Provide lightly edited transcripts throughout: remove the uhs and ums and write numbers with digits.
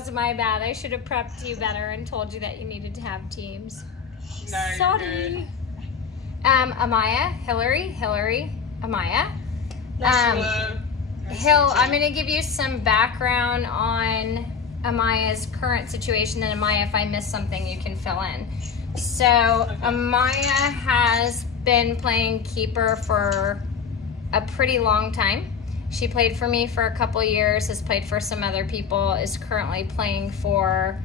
was my bad. I should have prepped you better and told you that you needed to have teams. No, Sorry. you're good. Amaya, Hillary, Amaya. Nice Hill, I'm going to give you some background on Amaya's current situation, and Amaya, if I miss something, you can fill in. So Amaya has been playing keeper for a pretty long time. She played for me for a couple years, has played for some other people, is currently playing for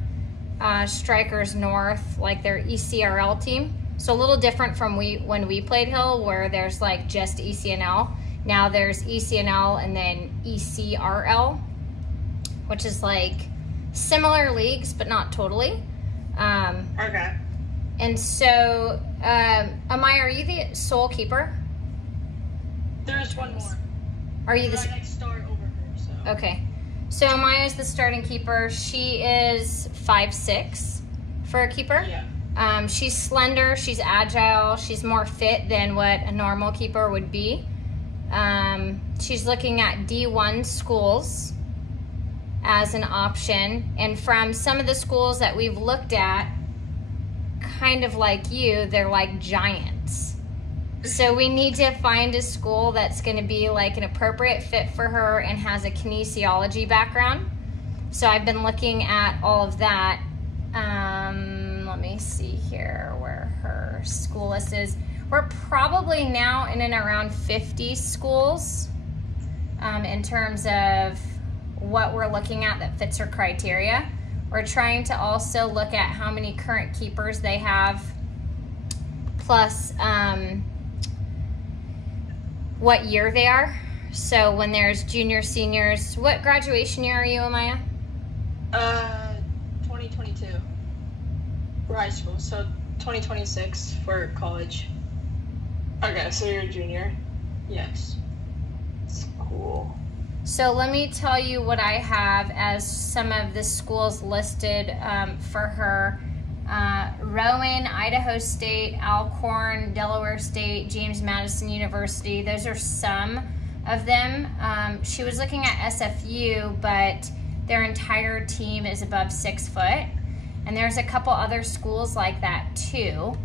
Strikers North, like their ECRL team. So a little different from when we played Hill, where there's like just ECNL. Now there's ECNL and then ECRL, which is like similar leagues, but not totally. Okay. And so, Amaya, are you the sole keeper? There's one more. Are you the... I start over her, so. Okay. So Amaya is the starting keeper. She is 5'6" for a keeper. Yeah. She's slender, she's agile, she's more fit than what a normal keeper would be. She's looking at D1 schools as an option. And from some of the schools that we've looked at, kind of like you, they're like giants. So we need to find a school that's going to be like an appropriate fit for her and has a kinesiology background. So I've been looking at all of that. Let me see here where her school list is. We're probably now in and around 50 schools in terms of what we're looking at that fits her criteria. We're trying to also look at how many current keepers they have, plus what year they are. So when there's junior, seniors, what graduation year are you, Amaya? 2022 for high school, so 2026 for college. Okay, so you're a junior. Yes. That's cool. So let me tell you what I have as some of the schools listed for her. Rowan, Idaho State, Alcorn, Delaware State, James Madison University. Those are some of them. She was looking at SFU, but their entire team is above 6 foot. And there's a couple other schools like that too.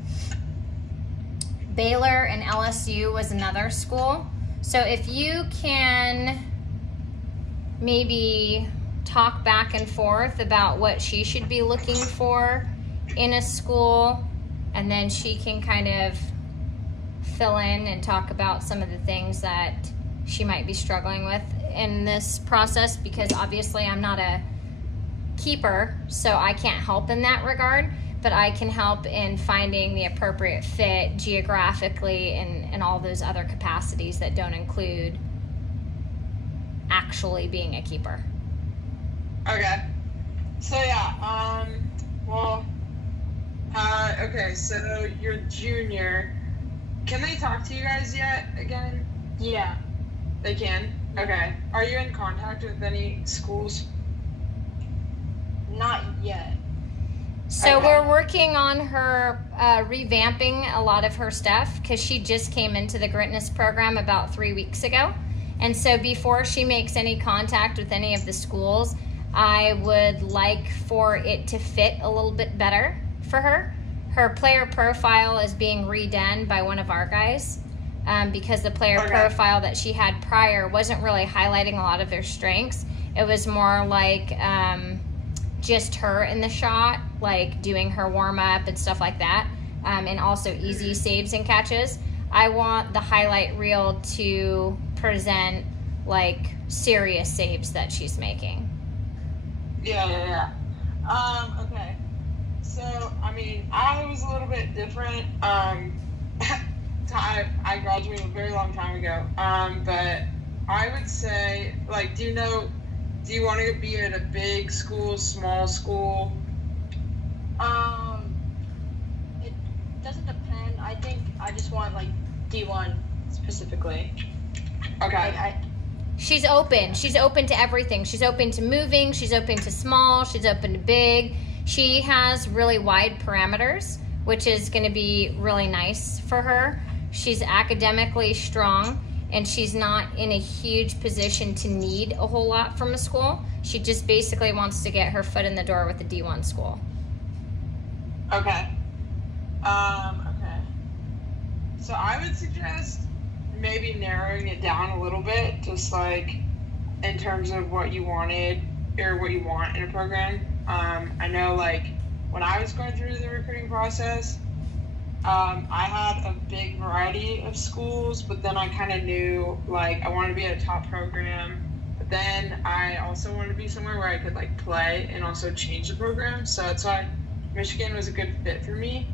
Baylor and LSU was another school. So if you can maybe talk back and forth about what she should be looking for in a school, and then she can kind of fill in and talk about some of the things that she might be struggling with in this process, because obviously I'm not a keeper, so I can't help in that regard, but I can help in finding the appropriate fit geographically and all those other capacities that don't include actually being a keeper. Okay. So yeah, okay, so you're junior. Can they talk to you guys yet again? Yeah. They can? Okay. Are you in contact with any schools? Not yet. So Okay. we're working on her revamping a lot of her stuff, because she just came into the GRITNESS program about 3 weeks ago. And so before she makes any contact with any of the schools, I would like for it to fit a little bit better for her. Her player profile is being redone by one of our guys, because the player profile that she had prior wasn't really highlighting a lot of their strengths. It was more like just her in the shot, like doing her warm-up and stuff like that, and also easy saves and catches. I want the highlight reel to present like serious saves that she's making. Yeah. Okay. So, I mean, I was a little bit different. I graduated a very long time ago. But I would say, like, do you want to be at a big school, small school? It doesn't depend. I think I just want like D1 specifically. Okay. She's open. She's open to everything. She's open to moving. She's open to small. She's open to big. She has really wide parameters, which is going to be really nice for her. She's academically strong. and she's not in a huge position to need a whole lot from a school. She just basically wants to get her foot in the door with the D1 school. Okay. Okay. So I would suggest maybe narrowing it down a little bit, just like in terms of what you wanted or what you want in a program. I know, like, when I was going through the recruiting process, I had a big variety of schools, but then I kind of knew, like, I wanted to be at a top program, but then I also wanted to be somewhere where I could, like, play and also change the program. So that's why Michigan was a good fit for me.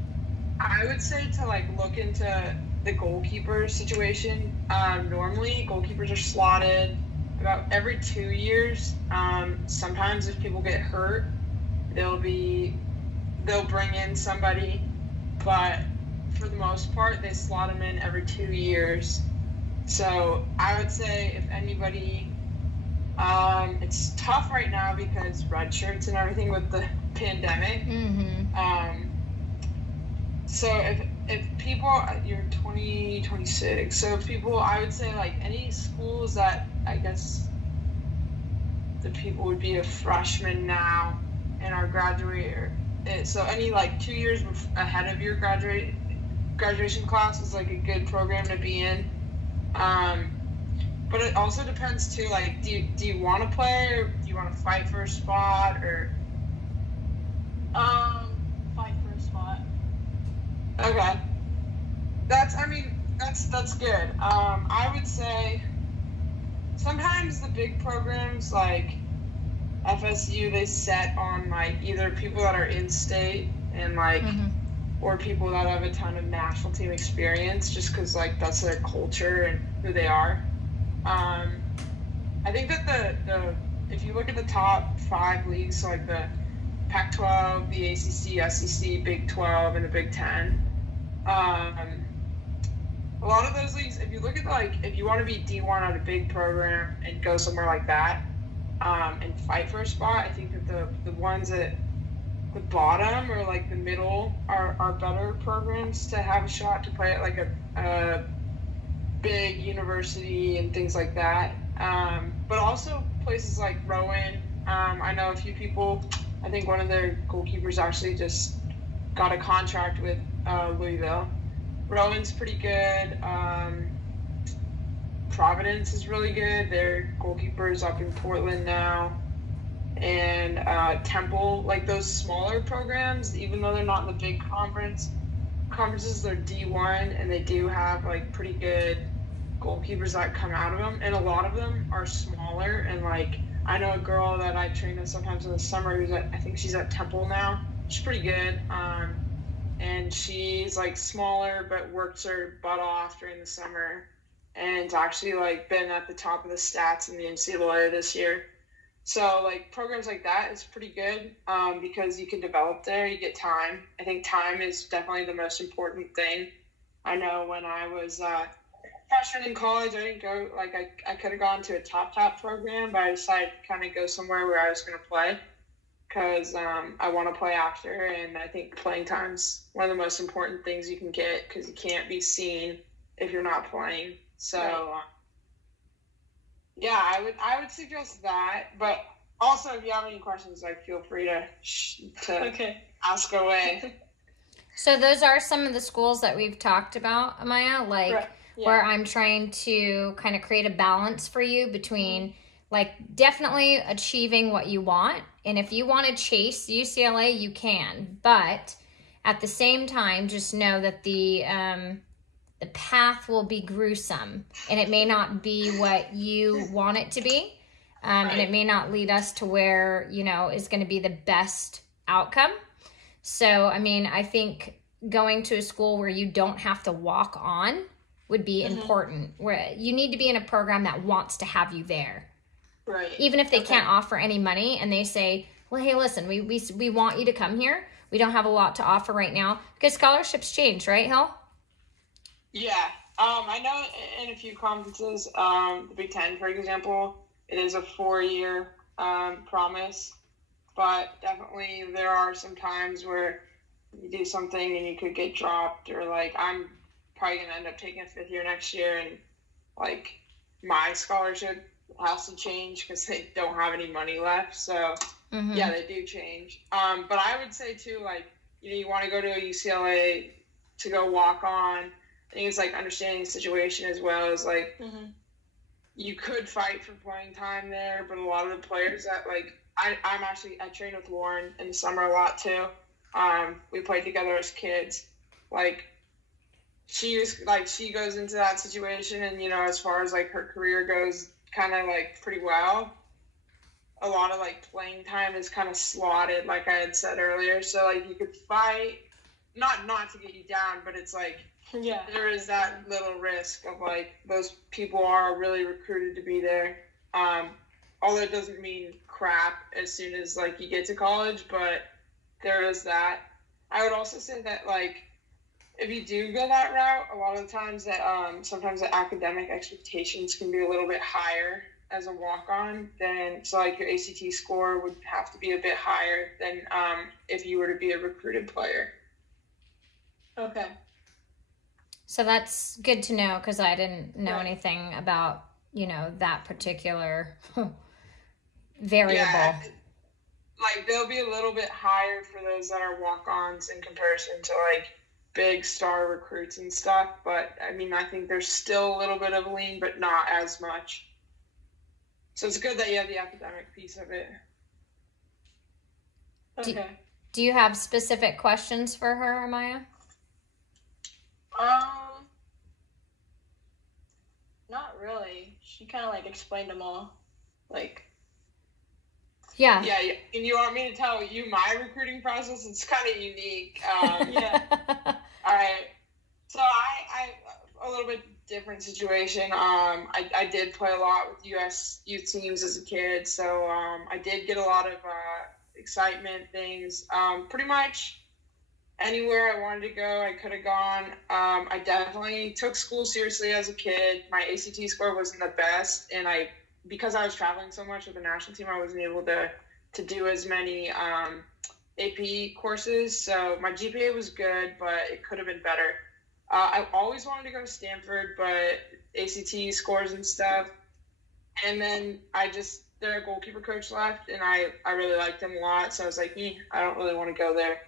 I would say to, like, look into the goalkeeper situation. Normally, goalkeepers are slotted about every 2 years. Sometimes if people get hurt, they'll bring in somebody, but for the most part, they slot them in every 2 years. So I would say if anybody, it's tough right now because red shirts and everything with the pandemic. So if people, you're 20, 26, so if people, I would say, like, any schools that, I guess the people would be a freshman now and are graduating, so any, like, 2 years ahead of your graduation class is, like, a good program to be in. But it also depends too, like, do you want to play, or do you want to fight for a spot, or Fight for a spot. okay, that's good. I would say sometimes the big programs like FSU, they set on, like, either people that are in state and, like, or people that have a ton of national team experience, just because, like, that's their culture and who they are. I think that the if you look at the top 5 leagues, so, like, the Pac-12, the ACC, SEC, Big 12, and the Big 10, a lot of those leagues, if you look at, like, if you want to be D1 at a big program and go somewhere like that, and fight for a spot, I think that the ones at the bottom or, like, the middle are better programs to have a shot to play at, like, a big university and things like that. But also places like Rowan. I know a few people. I think one of their goalkeepers actually just got a contract with Louisville. Rowan's pretty good. Providence is really good. Their goalkeeper's up in Portland now. And Temple, like, those smaller programs, even though they're not in the big conferences, they're D1, and they do have, like, pretty good goalkeepers that come out of them. And a lot of them are smaller. And, like, I know a girl that I train with sometimes in the summer I think she's at Temple now. She's pretty good. And she's, like, smaller, but works her butt off during the summer, and actually, like, been at the top of the stats in the NCAA this year. So, like, programs like that is pretty good, because you can develop there, you get time. I think time is definitely the most important thing. I know when I was freshman in college, I didn't go, like, I could have gone to a top program, but I decided to kind of go somewhere where I was going to play, because I want to play after, and I think playing time's one of the most important things you can get, because you can't be seen if you're not playing. So, right. Yeah, I would suggest that. But also, if you have any questions, like, feel free to ask away. So those are some of the schools that we've talked about, Amaya, like, right. Yeah. Where I'm trying to kind of create a balance for you between, like, definitely achieving what you want. And if you want to chase UCLA, you can. But at the same time, just know that the path will be gruesome, and it may not be what you want it to be. Right. And it may not lead us to where, you know, is going to be the best outcome. So, I mean, I think going to a school where you don't have to walk on would be important, where you need to be in a program that wants to have you there. Right. Even if they can't offer any money, and they say, well, hey, listen, we want you to come here. We don't have a lot to offer right now, because scholarships change, right, Hill? Yeah. I know in a few conferences, the Big Ten, for example, it is a 4-year promise, but definitely there are some times where you do something and you could get dropped, or, like, I'm probably going to end up taking a 5th year next year, and like my scholarship has to change because they don't have any money left. So yeah, they do change. But I would say too, like, you know, you want to go to a UCLA to go walk on. I think it's like understanding the situation as well as like you could fight for playing time there, but a lot of the players that like I train with Lauren in the summer a lot too. We played together as kids. Like she goes into that situation, and you know, as far as like her career goes, kind of like pretty well. A lot of like playing time is kind of slotted, like I had said earlier. So like you could fight, not to get you down, but it's like there is that little risk of like those people are really recruited to be there. Although it doesn't mean crap as soon as like you get to college, but there is that. I would also say that like if you do go that route, a lot of the times that sometimes the academic expectations can be a little bit higher as a walk-on than, so like your ACT score would have to be a bit higher than if you were to be a recruited player. Okay. So that's good to know because I didn't know anything about, you know, that particular variable. Yeah, like they'll be a little bit higher for those that are walk-ons in comparison to like big star recruits and stuff. But I mean, I think there's still a little bit of a lean, but not as much. So it's good that you have the academic piece of it. Okay. Do you have specific questions for her, Amaya? Not really. She kind of like explained them all. Like. Yeah. Yeah. And you want me to tell you my recruiting process? It's kind of unique. Yeah. All right. So I a little bit different situation. I did play a lot with U.S. youth teams as a kid, so I did get a lot of excitement things. Pretty much anywhere I wanted to go, I could have gone. I definitely took school seriously as a kid. My ACT score wasn't the best, and because I was traveling so much with the national team, I wasn't able to do as many AP courses. So my GPA was good, but it could have been better. I always wanted to go to Stanford, but ACT scores and stuff. And then their goalkeeper coach left, and I really liked him a lot. So I was like, I don't really want to go there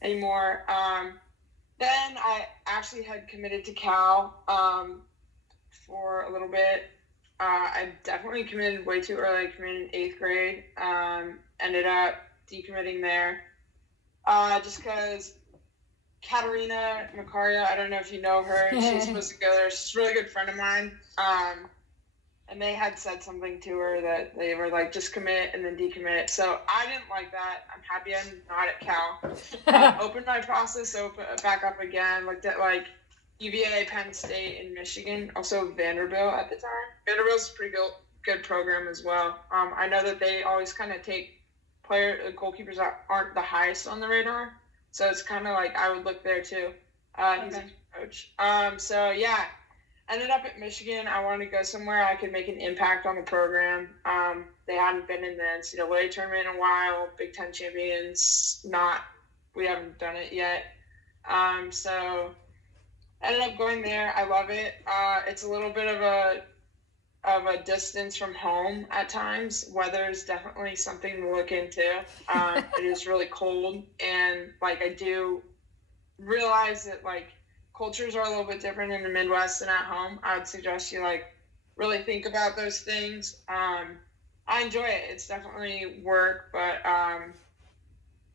anymore. Then I actually had committed to Cal for a little bit. I definitely committed way too early. I committed in 8th grade. Ended up decommitting there just because Katerina Macaria, I don't know if you know her. She's supposed to go there. She's a really good friend of mine. And they had said something to her that they were like, just commit and then decommit. So I didn't like that. I'm happy I'm not at Cal. Opened my process back up again. Looked at like UVA, Penn State, and Michigan. Also Vanderbilt at the time. Vanderbilt's a pretty good program as well. I know that they always kind of take goalkeepers that aren't the highest on the radar. So it's kind of like I would look there too. He's a coach. So yeah, ended up at Michigan. I wanted to go somewhere I could make an impact on the program. They hadn't been in the NCAA tournament in a while. Big Ten champions, we haven't done it yet. So ended up going there. I love it. It's a little bit of a distance from home at times. Weather is definitely something to look into. It is really cold, and like I do realize that like cultures are a little bit different in the Midwest than at home. I would suggest you like really think about those things. I enjoy it. It's definitely work, but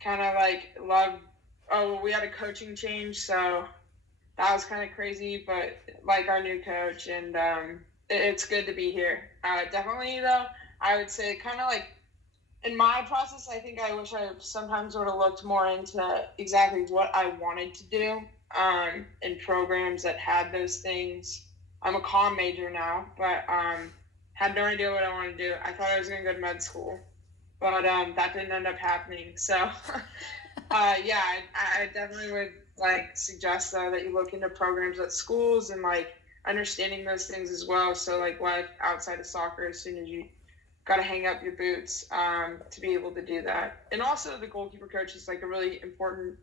kind of like we had a coaching change, so that was kind of crazy, but like our new coach, and it's good to be here. Definitely, though, I would say kind of like in my process, I think I wish I sometimes would have looked more into exactly what I wanted to do in programs that had those things. I'm a comm major now, but had no idea what I wanted to do. I thought I was going to go to med school, but that didn't end up happening. So, yeah, I definitely would like suggest though that you look into programs at schools and like understanding those things as well. So like life outside of soccer, as soon as you got to hang up your boots to be able to do that. And also the goalkeeper coach is like a really important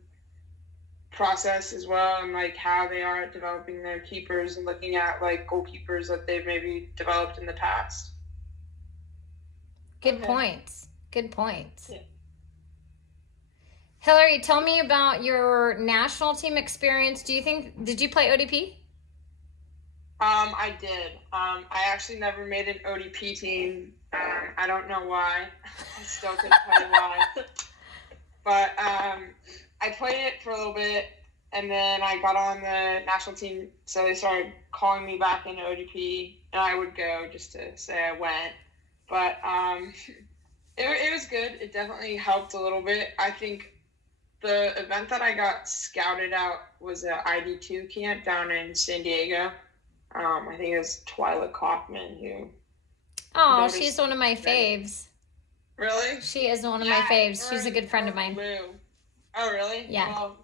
process as well, and like how they are developing their keepers and looking at like goalkeepers that they've maybe developed in the past. Good points. Good points. Yeah. Hillary, tell me about your national team experience. Did you play ODP? I did. I actually never made an ODP team. I don't know why. I still couldn't tell you why. But I played it for a little bit, and then I got on the national team, so they started calling me back into ODP, and I would go just to say I went. But it was good. It definitely helped a little bit. I think the event that I got scouted out was a ID2 camp down in San Diego. I think it was Twyla Kaufman who. Oh, she's one of my faves. Really? She is one of my faves. She's a good friend of mine. Blue. Oh, really? Yeah. Well,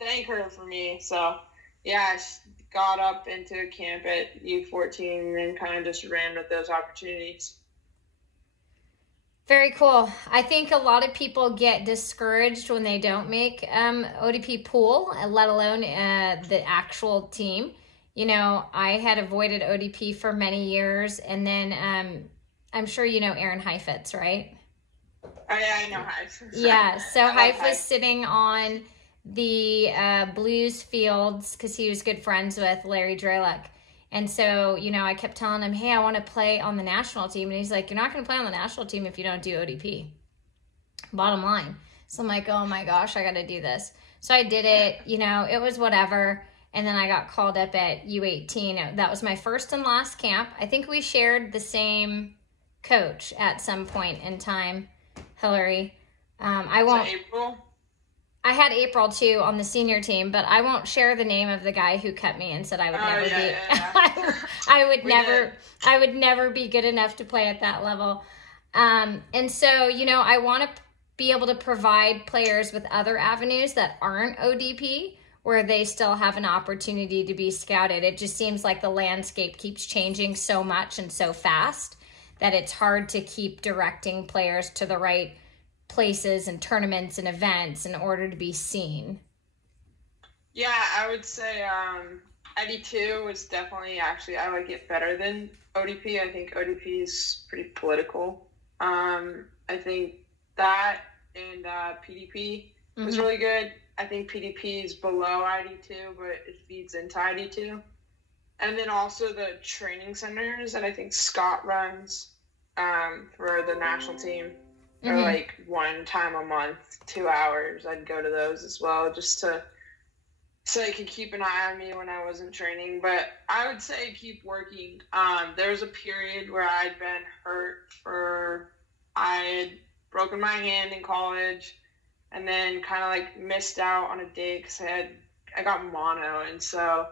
thank her for me. So, yeah, she got up into camp at U14 and then kind of just ran with those opportunities. Very cool. I think a lot of people get discouraged when they don't make ODP pool, let alone the actual team. You know, I had avoided ODP for many years, and then I'm sure you know Aaron Heifetz, right? Oh, yeah, I know Heif. Yeah, so Heif was sitting on the Blues fields because he was good friends with Larry Drelek. And so, you know, I kept telling him, hey, I want to play on the national team. And he's like, you're not going to play on the national team if you don't do ODP. Bottom line. So I'm like, oh my gosh, I got to do this. So I did it. You know, it was whatever. And then I got called up at U18. That was my first and last camp. I think we shared the same coach at some point in time, Hillary. I won't. Is it April? I had April too on the senior team, but I won't share the name of the guy who cut me and said I would never be. Yeah. I would never be good enough to play at that level. And so, you know, I want to be able to provide players with other avenues that aren't ODP, where they still have an opportunity to be scouted. It just seems like the landscape keeps changing so much and so fast that it's hard to keep directing players to the right places and tournaments and events in order to be seen. Yeah, I would say ID2 was definitely, actually, I like it better than ODP. I think ODP is pretty political. I think that and PDP was really good. I think PDP is below ID2, but it feeds into ID2. And then also the training centers that I think Scott runs for the national team are like one time a month, 2 hours. I'd go to those as well just so they could keep an eye on me when I wasn't training. But I would say keep working. There was a period where I'd been hurt I had broken my hand in college and then kind of like missed out on a day because I got mono, and so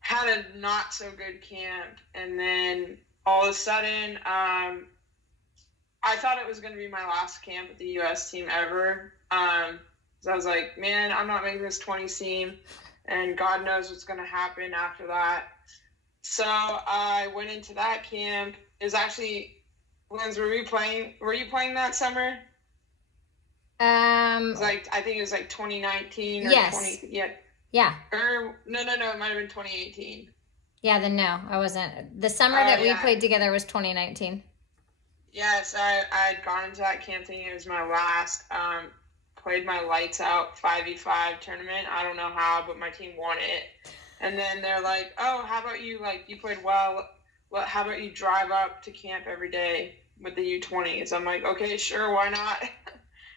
had a not so good camp. And then all of a sudden, I thought it was going to be my last camp with the U.S. team ever. So I was like, man, I'm not making this 20 team, and God knows what's going to happen after that. So I went into that camp. It was actually, Linz, were you playing that summer? It was like, I think it was like 2019 or yes. 20. Yeah. Yeah. Or no, it might have been 2018. Yeah, then no, I wasn't. The summer that we played together was 2019. Yes, I had gone into that camp thinking it was my last. Played my lights out 5v5 tournament. I don't know how, but my team won it. And then they're like, oh, how about you, like, you played well. How about you drive up to camp every day with the U20s? I'm like, okay, sure, why not?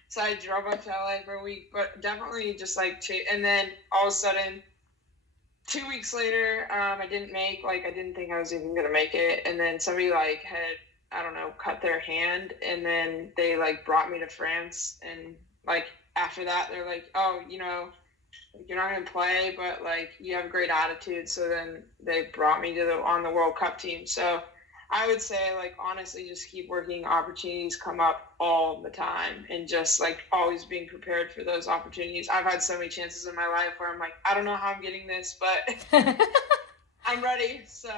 So I drove up to LA for a week, but definitely just like, and then all of a sudden, 2 weeks later, I didn't think I was even going to make it. And then somebody like had, I don't know, cut their hand, and then they like brought me to France. And like after that, they're like, oh, you know, you're not going to play, but like you have a great attitude. So then they brought me on the World Cup team. So I would say, like, honestly, just keep working. Opportunities come up all the time, and just like always being prepared for those opportunities. I've had so many chances in my life where I'm like, I don't know how I'm getting this, but I'm ready. So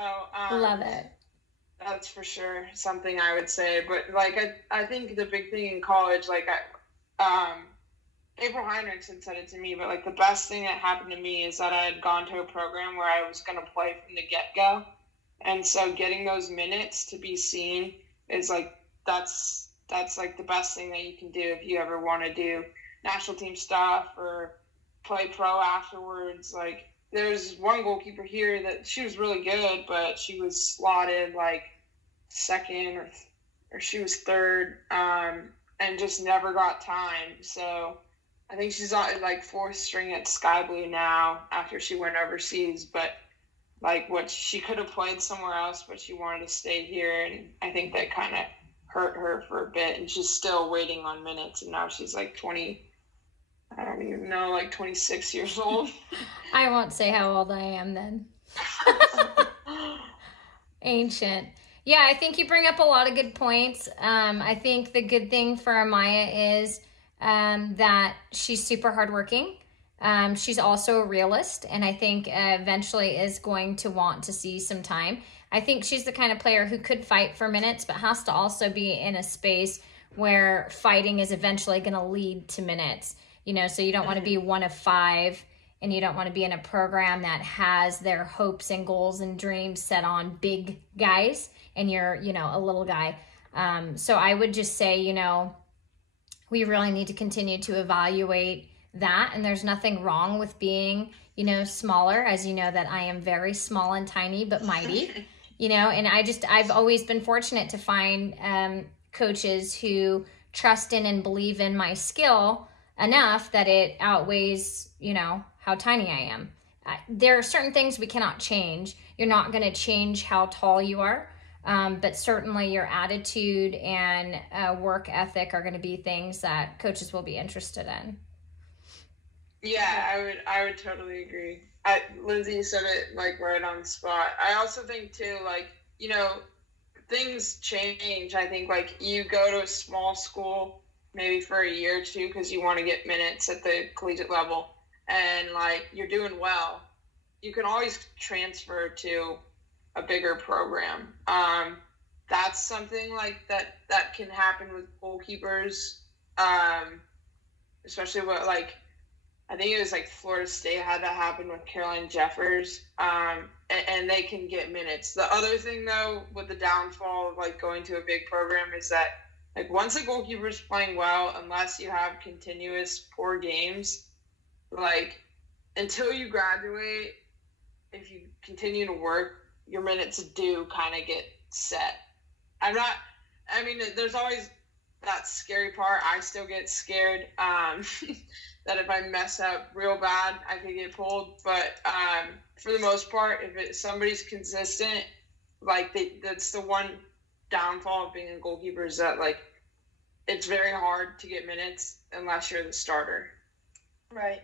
love it. That's for sure something I would say. But like, I think the big thing in college, like, if April Heinrichs had said it to me, but like the best thing that happened to me is that I had gone to a program where I was going to play from the get-go. And so getting those minutes to be seen is like, that's like the best thing that you can do if you ever want to do national team stuff or play pro afterwards. Like, there's one goalkeeper here that she was really good, but she was slotted like second or she was third, and just never got time. So I think she's on like fourth string at Sky Blue now after she went overseas. But like, what she could have played somewhere else, but she wanted to stay here, and I think that kind of hurt her for a bit. And she's still waiting on minutes, and now she's like 20. I don't even know, like 26 years old. I won't say how old I am then. Ancient. Yeah, I think you bring up a lot of good points. I think the good thing for Amaya is that she's super hardworking. She's also a realist, and I think eventually is going to want to see some time. I think she's the kind of player who could fight for minutes, but has to also be in a space where fighting is eventually going to lead to minutes. You know, so you don't want to be one of 5, and you don't want to be in a program that has their hopes and goals and dreams set on big guys, and you're, you know, a little guy. So I would just say, you know, we really need to continue to evaluate that. And there's nothing wrong with being, you know, smaller, as you know, that I am very small and tiny, but mighty, you know, and I've always been fortunate to find coaches who trust in and believe in my skill enough that it outweighs, you know, how tiny I am. There are certain things we cannot change. You're not going to change how tall you are, but certainly your attitude and work ethic are going to be things that coaches will be interested in. Yeah, I would totally agree. Lindsay said it like right on the spot. I also think too, like, you know, things change. I think like you go to a small school maybe for a year or two because you want to get minutes at the collegiate level, and like you're doing well, you can always transfer to a bigger program. That's something like that can happen with goalkeepers, especially what, like, I think it was like Florida State had that happen with Caroline Jeffers, and they can get minutes. The other thing though, with the downfall of like going to a big program, is that like once a goalkeeper is playing well, unless you have continuous poor games, like until you graduate, if you continue to work, your minutes do kind of get set. There's always that scary part. I still get scared that if I mess up real bad, I could get pulled. But for the most part, if somebody's consistent, like that's the one downfall of being a goalkeeper, is that like it's very hard to get minutes unless you're the starter. Right.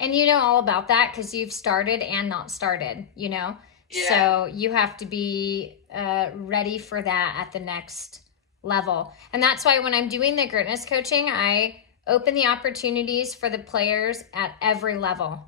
And you know all about that because you've started and not started, you know? Yeah. So you have to be ready for that at the next level. And that's why when I'm doing the GRITNESS coaching, I open the opportunities for the players at every level,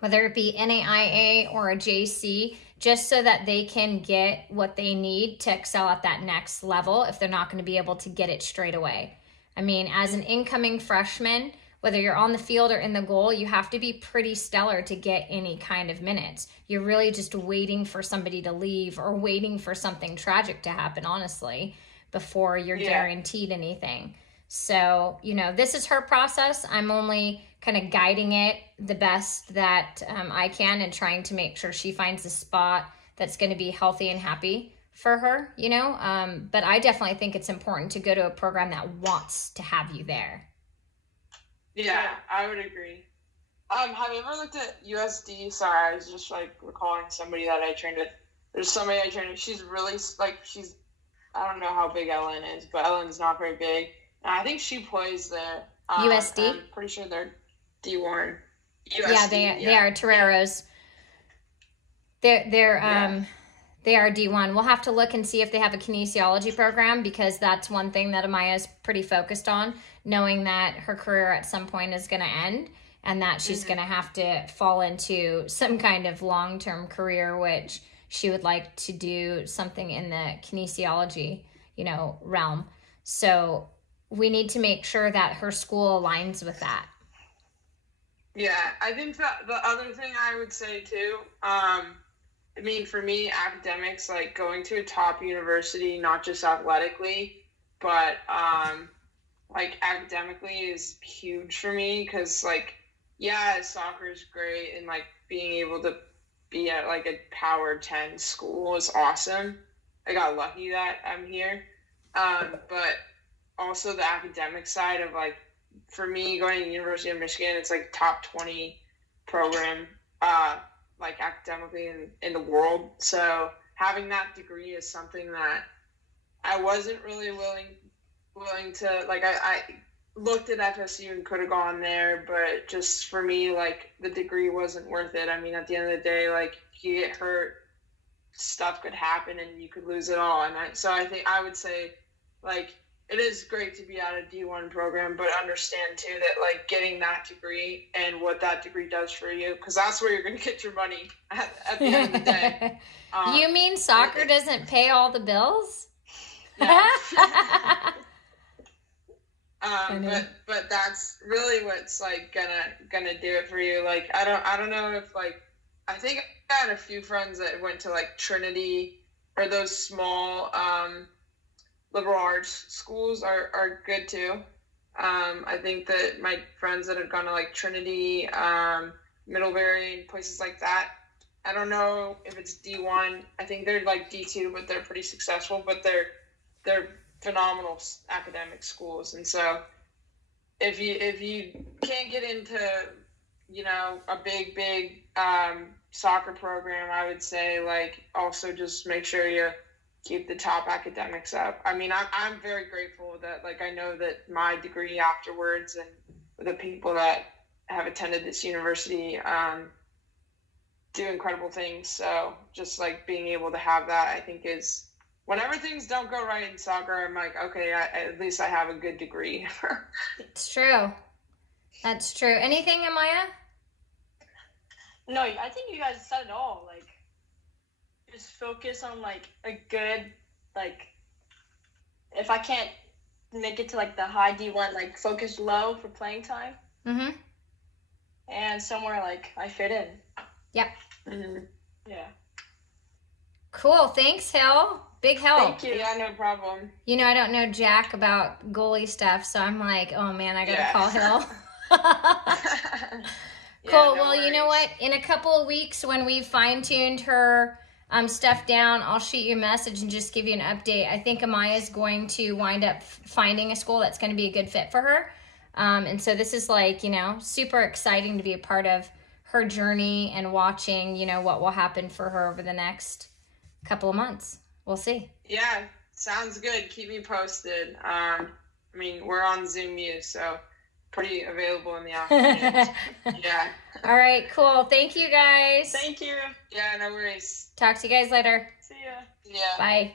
whether it be NAIA or a JC, just so that they can get what they need to excel at that next level if they're not going to be able to get it straight away. I mean, as an incoming freshman, whether you're on the field or in the goal, you have to be pretty stellar to get any kind of minutes. You're really just waiting for somebody to leave or waiting for something tragic to happen, honestly, before you're guaranteed anything. So, you know, this is her process. I'm only kind of guiding it the best that I can, and trying to make sure she finds a spot that's going to be healthy and happy for her, you know. But I definitely think it's important to go to a program that wants to have you there. Yeah, I would agree. Have you ever looked at USD? Sorry, I was just like recalling somebody that I trained with. There's somebody I trained with. She's really like, I don't know how big Ellen is, but Ellen's not very big. And I think she plays there. USD? I'm pretty sure they're D1. USD, yeah, they are Toreros. They are D1. We'll have to look and see if they have a kinesiology program, because that's one thing that Amaya's pretty focused on, knowing that her career at some point is going to end and that she's going to have to fall into some kind of long-term career, which she would like to do something in the kinesiology, you know, realm. So we need to make sure that her school aligns with that. Yeah, I think that the other thing I would say too, I mean, for me, academics, like going to a top university, not just athletically, but like academically is huge for me because, like, yeah, soccer is great and like being able to be at like a Power 10 school is awesome. I got lucky that I'm here. But also the academic side of like, for me, going to the University of Michigan, it's like top 20 program, like academically in the world. So having that degree is something that I wasn't really willing to, like, I looked at FSU and could have gone there, but just for me, like, the degree wasn't worth it. I mean, at the end of the day, like, you get hurt, stuff could happen and you could lose it all. And so I think I would say, like, it is great to be at a D1 program, but understand too that like getting that degree and what that degree does for you, because that's where you're going to get your money at the end of the day. You mean soccer doesn't pay all the bills? Yeah. But that's really what's like gonna do it for you. Like I don't know if like, I think I had a few friends that went to like Trinity or those small liberal arts schools are good too. I think that my friends that have gone to like Trinity, Middlebury, and places like that, I don't know if it's D1. I think they're like D2, but they're pretty successful. But they're phenomenal academic schools. And so if you can't get into, you know, a big soccer program, I would say like also just make sure you keep the top academics up. I mean, I'm very grateful that like I know that my degree afterwards and the people that have attended this university do incredible things. So just like being able to have that, I think is, whenever things don't go right in soccer, I'm like, okay, at least I have a good degree. It's true. That's true. Anything, Amaya? No, I think you guys said it all. Like, just focus on like a good, like, if I can't make it to like the high D1, like focus low for playing time. Mm-hmm. And somewhere like I fit in. Yep. Mm-hmm. Yeah. Cool. Thanks, Hill. Big help. Thank you. Yeah, no problem. You know, I don't know jack about goalie stuff, so I'm like, oh man, I gotta call Hill. Cool. No well, worries. You know what? In a couple of weeks, when we've fine-tuned her stuff down, I'll shoot you a message and just give you an update. I think Amaya's going to wind up finding a school that's going to be a good fit for her. And so this is like, you know, super exciting to be a part of her journey and watching, you know, what will happen for her over the next couple of months. We'll see. Yeah, sounds good. Keep me posted. I mean, we're on Zoom Use, so pretty available in the afternoon. Yeah. All right, cool. Thank you, guys. Thank you. Yeah, no worries. Talk to you guys later. See ya. Yeah. Bye.